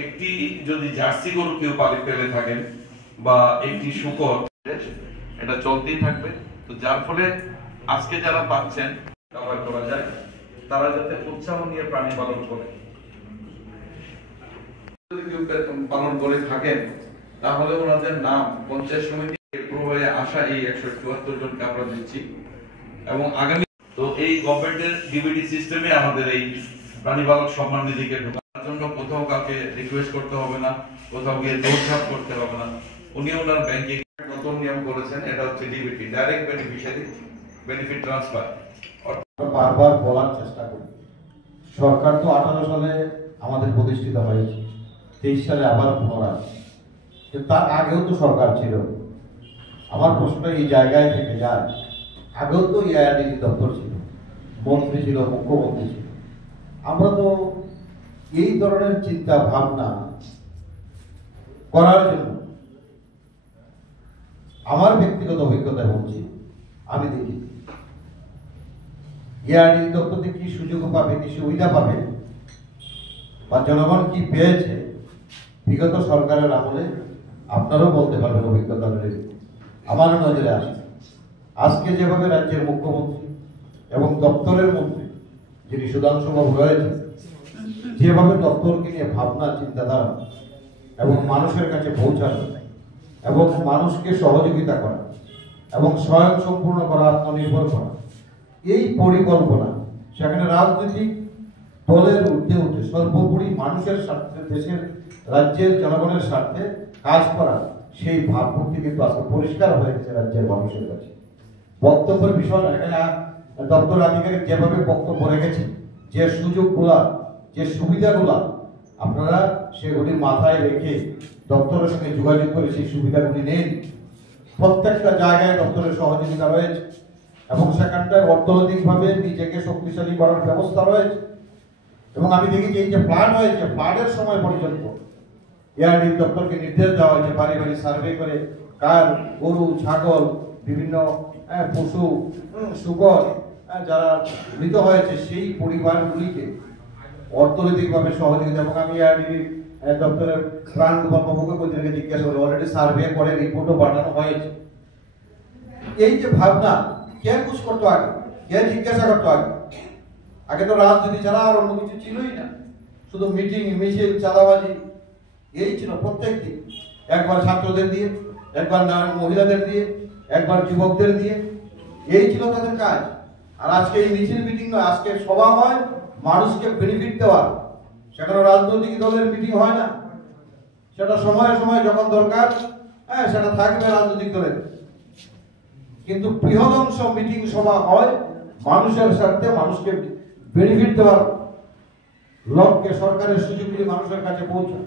একটি যদি জার্সি গরু কেউ পালে ফেলে থাকেন বা একটি শূকর, এটা চলতেই থাকবে। তো যার ফলে আজকে যারা পাচ্ছেন ব্যবহার করা যায়, তারা যাতে উৎসাহ নিয়ে প্রাণী পালন করে। যদি কেউ পালন করে থাকেন তাহলে ওনাদের নাম পঞ্চায়েত সমিতি প্রভাবে আসা এই 174 জনকে আমরা দিচ্ছি এবং আগামী তো এই গভর্নমেন্টের ডিবিটি সিস্টেমে আমাদের এই প্রাণীপালক সম্মান নিধিকে ঢোকানোর জন্য কোথাও কাউকে রিকোয়েস্ট করতে হবে না, কোথাও গিয়ে দৌড়ঝাঁপ করতে হবে না। উনি ওনার ব্যাংকে নতুন নিয়ম করেছেন, এটা হচ্ছে DBT, direct beneficiary benefit transfer. বারবার বলার চেষ্টা করি, সরকার তো 18 সালে আমাদের প্রতিষ্ঠিত হয়েছে, 23 সালে আবার পুনরায়, তার আগেও তো সরকার ছিল। আমার প্রশ্নটা এই জায়গায় থেকে যায়, আগেও তো এআরডিজি দপ্তর ছিল, মন্ত্রী ছিল, মুখ্যমন্ত্রী ছিল। আমরা তো এই ধরনের চিন্তা ভাবনা করার জন্য, আমার ব্যক্তিগত অভিজ্ঞতায় বলছি, আমি দেখি এআরডিজি দপ্তর থেকে কি সুযোগ পাবে, কি সুবিধা পাবে বা জনগণ কি পেয়েছে বিগত সরকারের আমলে, আপনারাও বলতে পারবেন অভিজ্ঞতা অনুযায়ী। আমার নজরে আসে আজকে যেভাবে রাজ্যের মুখ্যমন্ত্রী এবং দপ্তরের মন্ত্রী যিনি সুধাংশু বাবু রয়েছে, যেভাবে দপ্তরকে নিয়ে ভাবনা, চিন্তাধারা এবং মানুষের কাছে পৌঁছানো এবং মানুষকে সহযোগিতা করা এবং স্বয়ং সম্পূর্ণ করা, আত্মনির্ভর করা, এই পরিকল্পনা, সেখানে রাজনৈতিক দলের ঊর্ধ্বে উঠে সর্বোপরি মানুষের স্বার্থে, দেশের রাজ্যের জনগণের স্বার্থে কাজ করা, সেই ভাবমূর্তি কিন্তু আজকে পরিষ্কার হয়ে গেছে রাজ্যের মানুষের কাছে। বক্তব্যের বিষয় না, এখানে দপ্তর আধিকারিক যেভাবে বক্তব্য রেখেছে, যে সুযোগগুলা, যে সুবিধাগুলা, আপনারা সেগুলি মাথায় রেখে দপ্তরের সঙ্গে যোগাযোগ করে সেই সুবিধাগুলি নেন। প্রত্যেকটা জায়গায় দপ্তরের সহযোগিতা রয়েছে এবং সেখানটায় অর্থনৈতিকভাবে নিজেকে শক্তিশালী করার ব্যবস্থা রয়েছে। এবং আমি দেখেছি এই যে ফ্লাড হয়েছে, ফ্লাডের সময় পর্যন্ত এআরডি দপ্তরকে নির্দেশ দেওয়া হয়েছে বাড়ি বাড়ি সার্ভে করে কার গরু, ছাগল, বিভিন্ন পশু, শুকর যারা মৃত হয়েছে সেই পরিবারগুলিকে অর্থনৈতিকভাবে সহযোগিতা। এবং আমি এআরডি দপ্তরের প্রাণ বাবুকে প্রতিদিনকে জিজ্ঞাসা করি, অলরেডি সার্ভে করে রিপোর্টও পাঠানো হয়েছে। এই যে ভাবনা, কে পুশ করতো আগে, কে জিজ্ঞাসা করতো আগে? আগে তো রাজনীতি ছাড়া আর অন্য কিছু ছিলই না, শুধু মিটিং, মিছিল, চাঁদাবাজি এই ছিল প্রত্যেক দিন। একবার ছাত্রদের দিয়ে, একবার মহিলাদের দিয়ে, একবার যুবকদের দিয়ে, এই ছিল তাদের কাজ। আর আজকে এই মিছিল, মিটিং নয়, আজকে সভা হয় মানুষকে বেনিফিট দেওয়ার। সেখানে রাজনৈতিক দলের মিটিং হয় না, সেটা সময়ে সময়ে যখন দরকার সেটা থাকবে রাজনৈতিক দলের, কিন্তু বৃহদংশ মিটিং, সভা হয় মানুষের স্বার্থে, মানুষকে বেনিফিট দেওয়ার লক্ষ্যে, সরকারের সুযোগগুলি মানুষের কাছে পৌঁছায়।